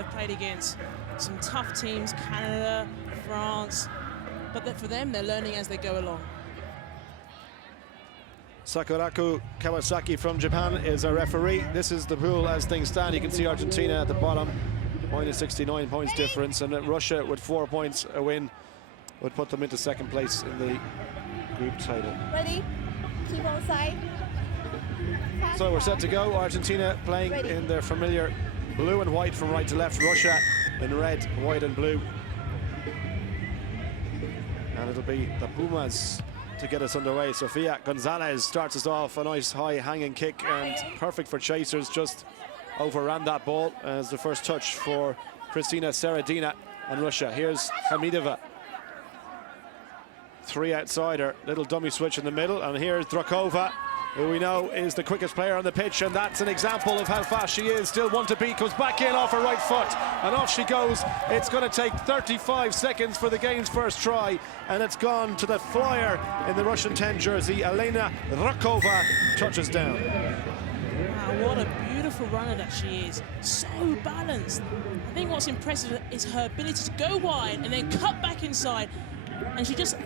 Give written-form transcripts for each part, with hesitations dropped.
they've played against some tough teams, Canada, France, but for them, they're learning as they go along. Sakuraku Kawasaki from Japan is a referee. This is the pool as things stand. You can see Argentina at the bottom, minus 69 points difference, and Russia with 4 points a win would put them into second place in the group title. Ready? Keep on side. So we're set to go. Argentina playing in their familiar blue and white from right to left. Russia in red, white and blue. And it'll be the Pumas to get us underway. Sofia Gonzalez starts us off, a nice high hanging kick and perfect for chasers, just overran that ball as the first touch for Kristina Seredina and Russia. Here's Hamidova. Three outsider, little dummy switch in the middle, and here's Drakova, who we know is the quickest player on the pitch, and that's an example of how fast she is. Still one to beat, comes back in off her right foot, and off she goes. It's going to take 35 seconds for the game's first try, and it's gone to the flyer in the Russian 10 jersey. Elena Drakova touches down. Wow, what a beautiful runner that she is. So balanced. I think what's impressive is her ability to go wide and then cut back inside, and she just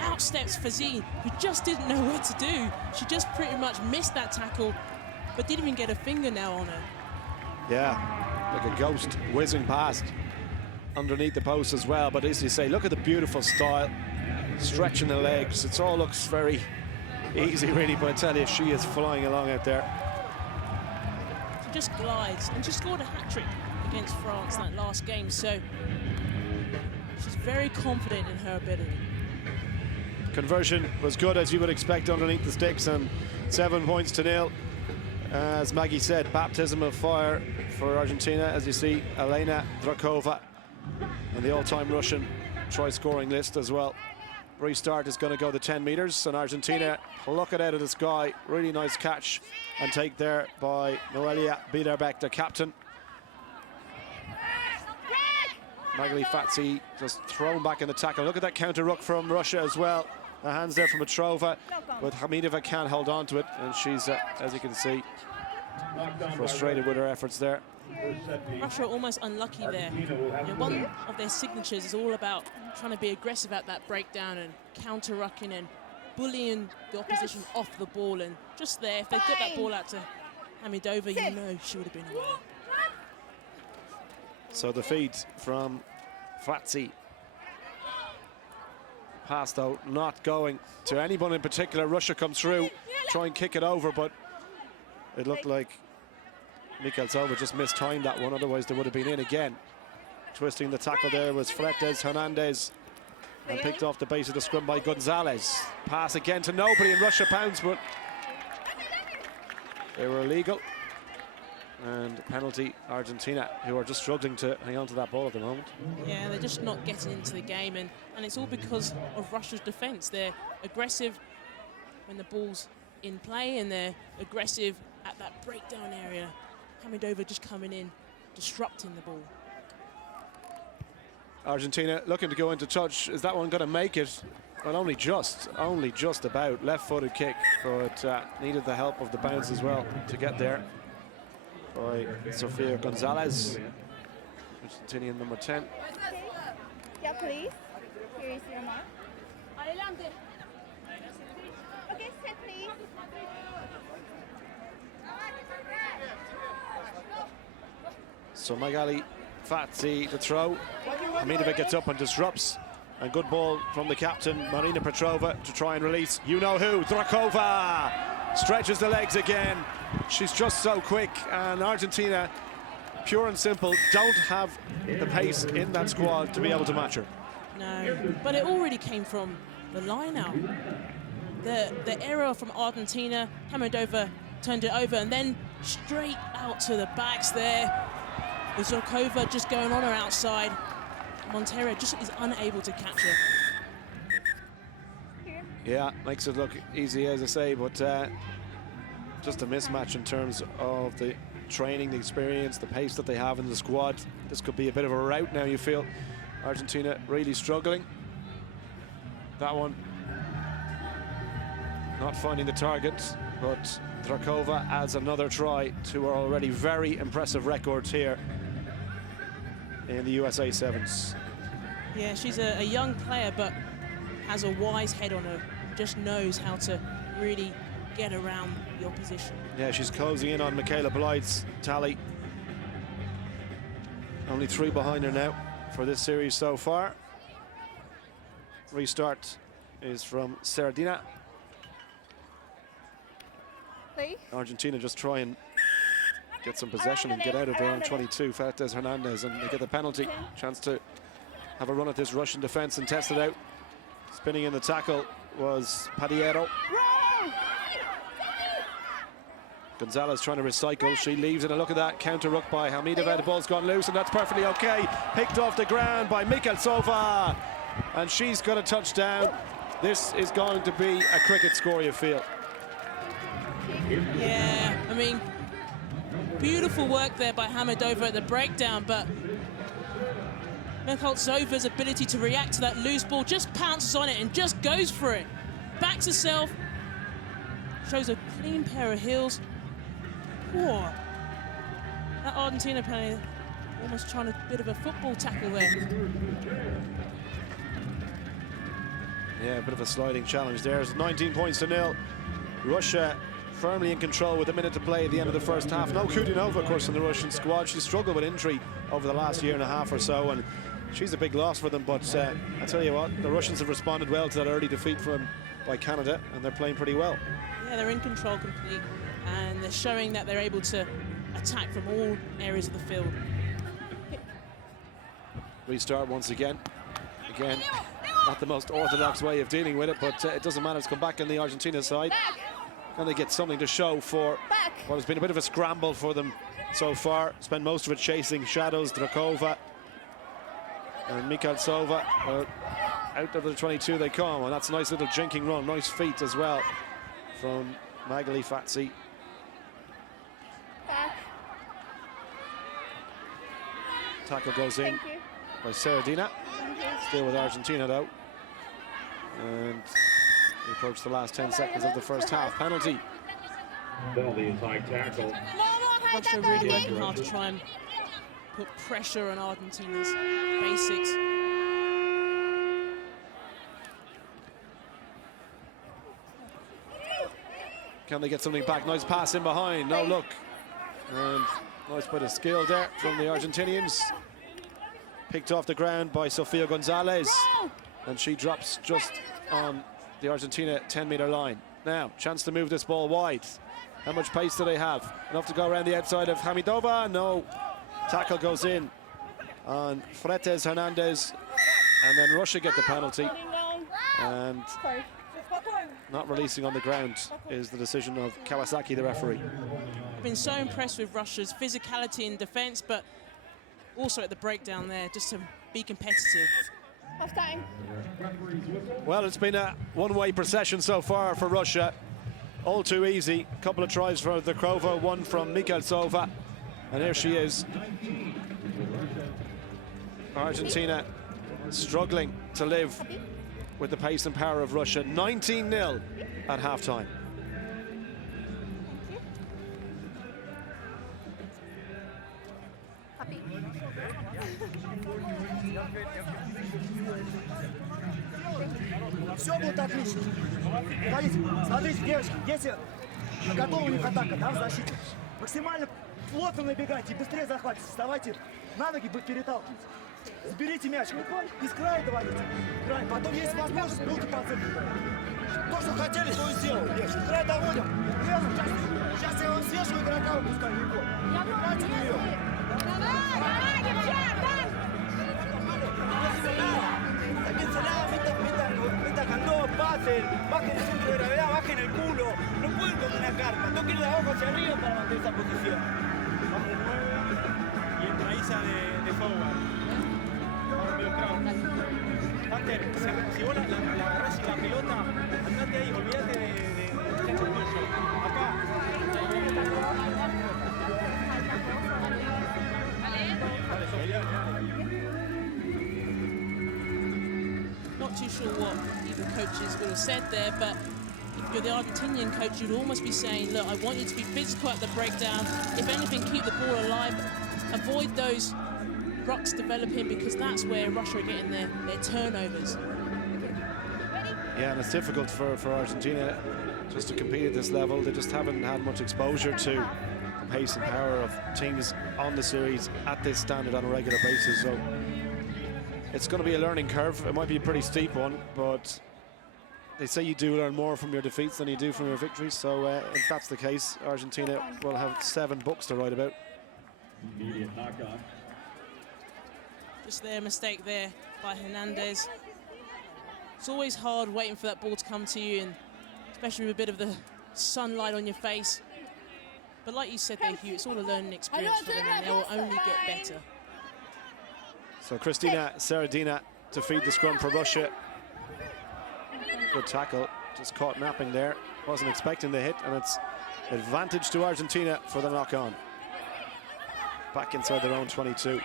outsteps Fazine, who just didn't know what to do. She just pretty much missed that tackle, but didn't even get a fingernail on her. Yeah, like a ghost whizzing past underneath the post as well. But as you say, look at the beautiful style, stretching the legs. It all looks very easy, really, but I tell you, she is flying along out there. She just glides, and she scored a hat-trick against France that last game, so she's very confident in her ability. Conversion was good, as you would expect, underneath the sticks, and 7 points to nil. As Maggie said, baptism of fire for Argentina, as you see Elena Drakova on the all-time Russian try-scoring list as well. Restart is going to go the 10 meters, and Argentina pluck it out of the sky. Really nice catch and take there by Noelia Biederbeck, the captain. Magali Fatsi just thrown back in the tackle. Look at that counter ruck from Russia as well. The hands there from Petrova, but Hamidova can't hold on to it, and she's, as you can see, frustrated with her efforts there. Russia almost unlucky there. You know, one of their signatures is all about trying to be aggressive at that breakdown and counter-rucking and bullying the opposition off the ball, and just there, if they got that ball out to Hamidova, you know she would have been away. So the feed from Fatsi. Pass, though, not going to anyone in particular. Russia comes through, try and kick it over, but it looked like Mikhailsova just mistimed that one, otherwise they would have been in again. Twisting the tackle there was Fretes Hernandez, and picked off the base of the scrum by Gonzalez. Pass again to nobody, and Russia pounds, but they were illegal. And penalty Argentina, who are just struggling to hang on to that ball at the moment. Yeah, they're just not getting into the game, and it's all because of Russia's defence. They're aggressive when the ball's in play, and they're aggressive at that breakdown area. Hamidova just coming in, disrupting the ball. Argentina looking to go into touch. Is that one going to make it? Well, only just about. Left-footed kick, but needed the help of the bounce as well to get there by Sofia Gonzalez, Argentinian number 10. Okay. Yeah, please. Here is your mark. Adelante. Okay, set, please. So Magali Fatsi to throw. Hamidova gets up and disrupts. And good ball from the captain, Marina Petrova, to try and release you-know-who. Drakova stretches the legs again. She's just so quick, and Argentina, pure and simple, don't have the pace in that squad to be able to match her. No, but it already came from the line-out. The error from Argentina, Hamidova turned it over, and then straight out to the backs there. With Zorkova just going on her outside. Montero just is unable to catch her. Yeah, makes it look easy, as I say, but just a mismatch in terms of the training, the experience, the pace that they have in the squad. This could be a bit of a rout now, you feel. Argentina really struggling. That one not finding the target, but Drakova adds another try to her already very impressive records here in the USA Sevens. Yeah, she's a young player, but has a wise head on her. Just knows how to really get around the opposition. Yeah, she's closing in on Michaela Blythe's tally. Only 3 behind her now for this series so far. Restart is from Sardina. Please. Argentina just try and get some possession and get out of their own 22. Fuertes Hernandez, and they get the penalty. Chance to have a run at this Russian defense and test it out. Spinning in the tackle was Padiero. Gonzalez trying to recycle. She leaves it, and look at that counter ruck by Hamidova. The ball's gone loose, and that's perfectly okay. Picked off the ground by Mikhaltsova, and she's got a touchdown. This is going to be a cricket score, you feel. Yeah, I mean, beautiful work there by Hamidova at the breakdown, but Mikhaltsova's ability to react to that loose ball, just pounces on it and just goes for it. Backs herself, shows a clean pair of heels. Whoa. That Argentina player almost trying a bit of a football tackle there. Yeah, a bit of a sliding challenge there. It's 19 points to 0. Russia firmly in control with a minute to play at the end of the first half. No Kudinova, of course, in the Russian squad. She struggled with injury over the last year and a half or so, and she's a big loss for them. But I tell you what, the Russians have responded well to that early defeat by Canada, and they're playing pretty well. Yeah, they're in control completely, and they're showing that they're able to attack from all areas of the field. Restart once again. Again, not the most orthodox way of dealing with it, but it doesn't matter. It's come back on the Argentina side. And they get something to show for what has been a bit of a scramble for them so far. Spent most of it chasing shadows. Drakova and Mikhaltsova. Out of the 22 they come, and that's a nice little jinking run. Nice feet as well from Magali Fatsi. Tackle goes in by Sardina. Still with Argentina though. And we approach the last 10 seconds of the first half. Penalty. Penalty is high tackle. Russia really working hard to try and put pressure on Argentina's basics. Can they get something back? Nice pass in behind. No look. And nice bit of skill there from the Argentinians. Picked off the ground by Sofia Gonzalez. And she drops just on the Argentina 10-meter line. Now, chance to move this ball wide. How much pace do they have? Enough to go around the outside of Hamidova? No. Tackle goes in on Fuertes Hernandez. And then Russia get the penalty. And not releasing on the ground is the decision of Kawasaki, the referee. I've been so impressed with Russia's physicality in defense, but also at the breakdown there, just to be competitive. Half time. Well, it's been a one-way procession so far for Russia. All too easy. A couple of tries for the Krova, one from Mikhaltsova. And here she is. Argentina struggling to live with the pace and power of Russia. 19-0 at halftime. Все будет отлично. Смотрите, девочки, если готова у них атака, да, в защите, максимально плотно набегайте, быстрее захватите, вставайте на ноги, переталкивайте. Сберите мяч, из края доводите. Потом, есть возможность, будете по центру. То, что хотели, то и сделали. С края доводим. Сейчас я вам свежего игрока выпускаю, Егор. Давайте вперед. Давай, девчата! Metan dos, pasen, bajen el centro de gravedad, bajen el culo. No pueden con una carpa, toquen la hoja hacia arriba para mantener esa posición. Vamos de 9 y entra Isa de forward. Ahora medio crowd. Hunter, si vos la agarrás y la pelota, andate ahí, olvídate de muchacho mayo. Acá. Dale, Sofía. Not too sure what either coaches would have said there, but if you're the Argentinian coach, you'd almost be saying, look, I want you to be physical at the breakdown. If anything, keep the ball alive. Avoid those rucks developing, because that's where Russia are getting their turnovers. Yeah, and it's difficult for Argentina just to compete at this level. They just haven't had much exposure to the pace and power of teams on the series at this standard on a regular basis. So it's going to be a learning curve. It might be a pretty steep one, but they say you do learn more from your defeats than you do from your victories. So if that's the case, Argentina will have 7 books to write about. Immediate knock-on. Just their mistake there by Hernandez. It's always hard waiting for that ball to come to you, and especially with a bit of the sunlight on your face. But like you said there, Hugh, it's all a learning experience for them, and they will only get better. So Kristina Seredina to feed the scrum for Russia. Good tackle, just caught napping there. Wasn't expecting the hit, and it's advantage to Argentina for the knock-on. Back inside their own 22.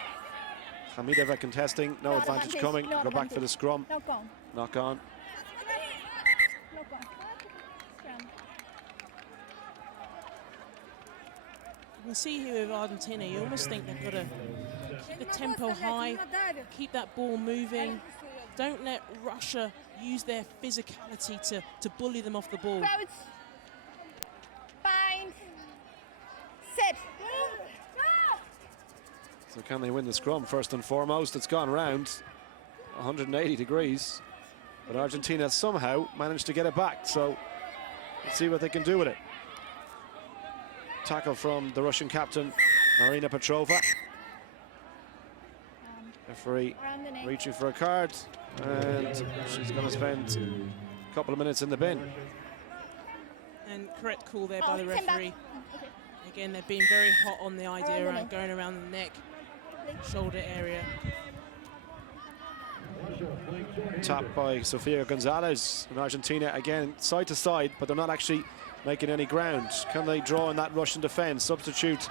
Hamidova contesting, no advantage coming. Go back for the scrum. Knock on. You can see here with Argentina, you almost think they've got to keep the tempo high, keep that ball moving. Don't let Russia use their physicality to bully them off the ball. Bind. Sit. So can they win the scrum first and foremost? It's gone round 180 degrees, but Argentina somehow managed to get it back. So let's see what they can do with it. Tackle from the Russian captain, Marina Petrova. Referee reaching for a card, and she's going to spend a couple of minutes in the bin. And correct call there by the referee. Again, they're being very hot on the idea around going around the neck, shoulder area. Tap by Sofia Gonzalez, and Argentina again side to side, but they're not actually making any ground. Can they draw in that Russian defense? Substitute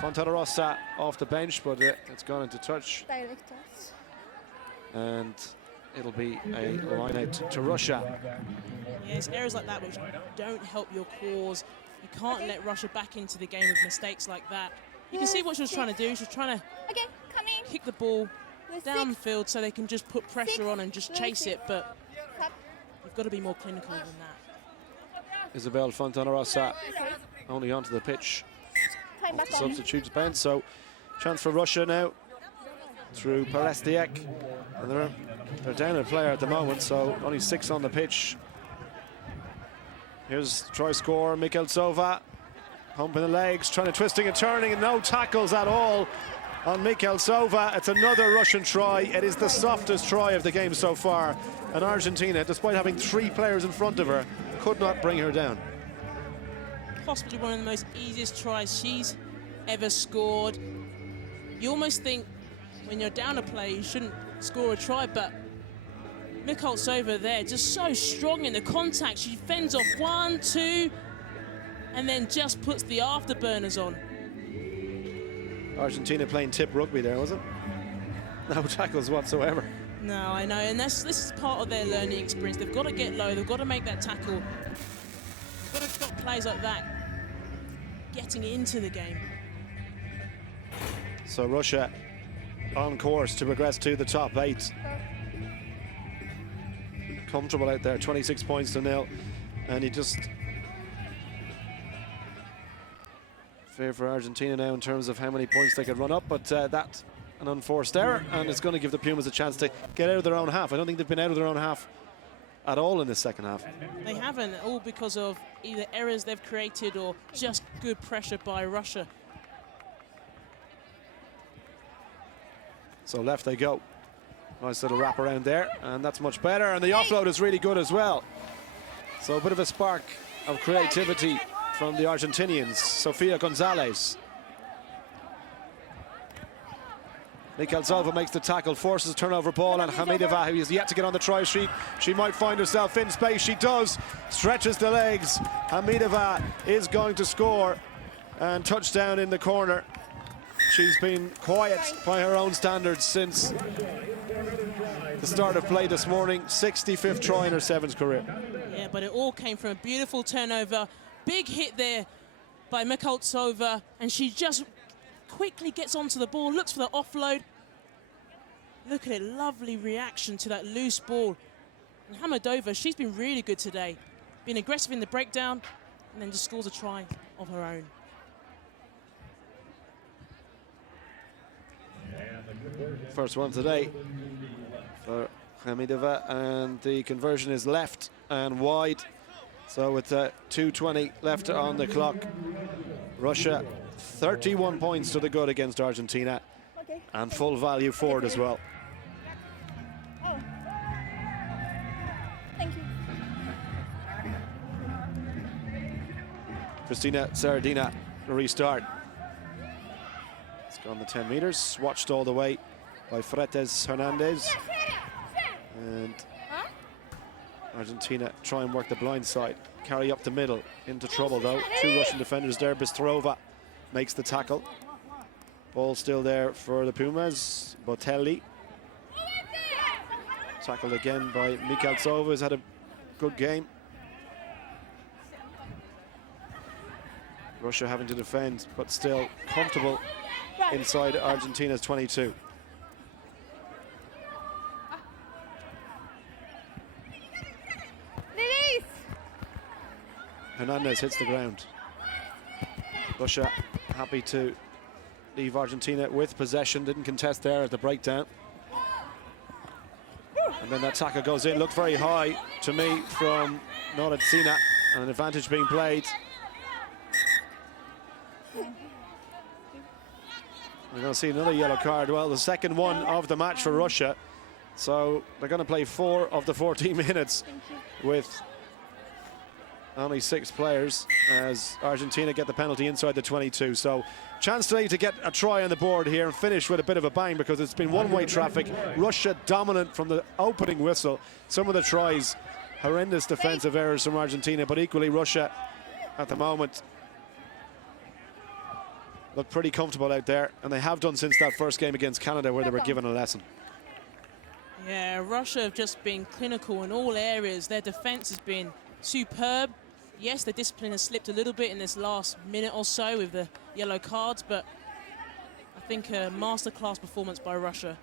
Fontana Rossa off the bench, but it's gone into touch. And it'll be a line out to Russia. Yes, errors like that which don't help your cause. You can't let Russia back into the game with mistakes like that. You can see what she was trying to do. She was trying to kick the ball downfield so they can just put pressure on and just chase it, but you've got to be more clinical than that. Isabel Fontana Rossa only onto the pitch. Substitutes bench, so chance for Russia now through Palestiek, and they're down a player at the moment, so only 6 on the pitch. Here's try scorer Mikhailtsova, pumping the legs, trying to twisting and turning, and no tackles at all on Mikhailtsova. It's another Russian try. It is the softest try of the game so far, and Argentina, despite having 3 players in front of her, could not bring her down. Possibly one of the most easiest tries she's ever scored. You almost think when you're down a play you shouldn't score a try, but Mikhailtsova there just so strong in the contact. She fends off 1, 2, and then just puts the afterburners on. Argentina playing tip rugby there, was it? No tackles whatsoever. No, I know, and this is part of their learning experience. They've got to get low, they've got to make that tackle. They've got to stop plays like that getting into the game. So Russia on course to progress to the top 8. Comfortable out there, 26 points to 0, and you just fair for Argentina now in terms of how many points they could run up, but that's an unforced error, and it's going to give the Pumas a chance to get out of their own half. I don't think they've been out of their own half at all in the second half. They haven't, all because of either errors they've created or just good pressure by Russia. So left they go. Nice little wrap around there, and that's much better, and the offload is really good as well. So a bit of a spark of creativity from the Argentinians. Sofia Gonzalez. Mikhailtsova makes the tackle, forces a turnover ball, and Hamidova, who is yet to get on the try sheet, she might find herself in space. She does, stretches the legs. Hamidova is going to score, and touchdown in the corner. She's been quiet by her own standards since the start of play this morning. 65th try in her 7th career. Yeah, but it all came from a beautiful turnover. Big hit there by Mikhailtsova, and she just quickly gets onto the ball, looks for the offload. Look at it, lovely reaction to that loose ball. And Hamadova, she's been really good today. Being aggressive in the breakdown, and then just scores a try of her own. First one today for Hamidova, and the conversion is left and wide. So with 2:20 left on the clock, Russia 31 points to the good against Argentina, Okay. and full value forward as well. Oh. Thank you. Cristina Sardina, the restart. It's gone the 10 meters, watched all the way by Fretes Hernandez. And Argentina try and work the blind side, carry up the middle, into trouble though. Two Russian defenders there. Bystrova makes the tackle. Ball still there for the Pumas. Botelli. Tackled again by Mikhaltsova, who's had a good game. Russia having to defend, but still comfortable inside Argentina's 22. Release. Hernandez hits the ground. Russia happy to leave Argentina with possession, didn't contest there at the breakdown. And then that tackle goes in, looked very high to me from Noradzina, and an advantage being played. We're going to see another yellow card. Well, the second one of the match for Russia. So they're going to play 4 of the 14 minutes with only 6 players as Argentina get the penalty inside the 22. So chance today to get a try on the board here and finish with a bit of a bang, because it's been one-way traffic. Russia dominant from the opening whistle. Some of the tries, horrendous defensive errors from Argentina, but equally Russia at the moment look pretty comfortable out there, and they have done since that first game against Canada where they were given a lesson. Yeah, Russia have just been clinical in all areas. Their defense has been superb. Yes, the discipline has slipped a little bit in this last minute or so with the yellow cards, but I think a masterclass performance by Russia.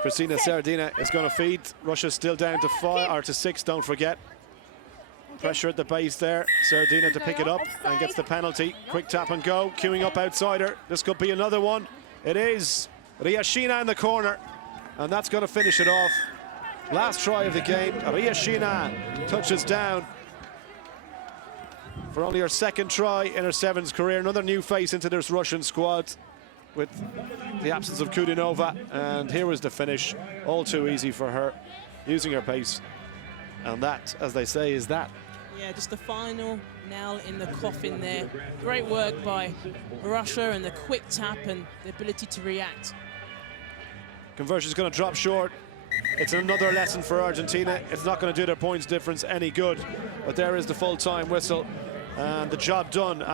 Cristina Sardina is going to feed. Russia's still down to 5 or to 6, don't forget. Pressure at the base there. Sardina to pick it up and gets the penalty. Quick tap and go, queuing up outside her. This could be another one. It is. Ryashina in the corner, and that's going to finish it off. Last try of the game. Ryashina touches down for only her second try in her sevens career. Another new face into this Russian squad with the absence of Kudinova, and here was the finish. All too easy for her, using her pace. And that, as they say, is that. Yeah, just the final nail in the coffin there. Great work by Russia, and the quick tap and the ability to react. Conversion's going to drop short. It's another lesson for Argentina. It's not going to do their points difference any good. But there is the full-time whistle, and the job done.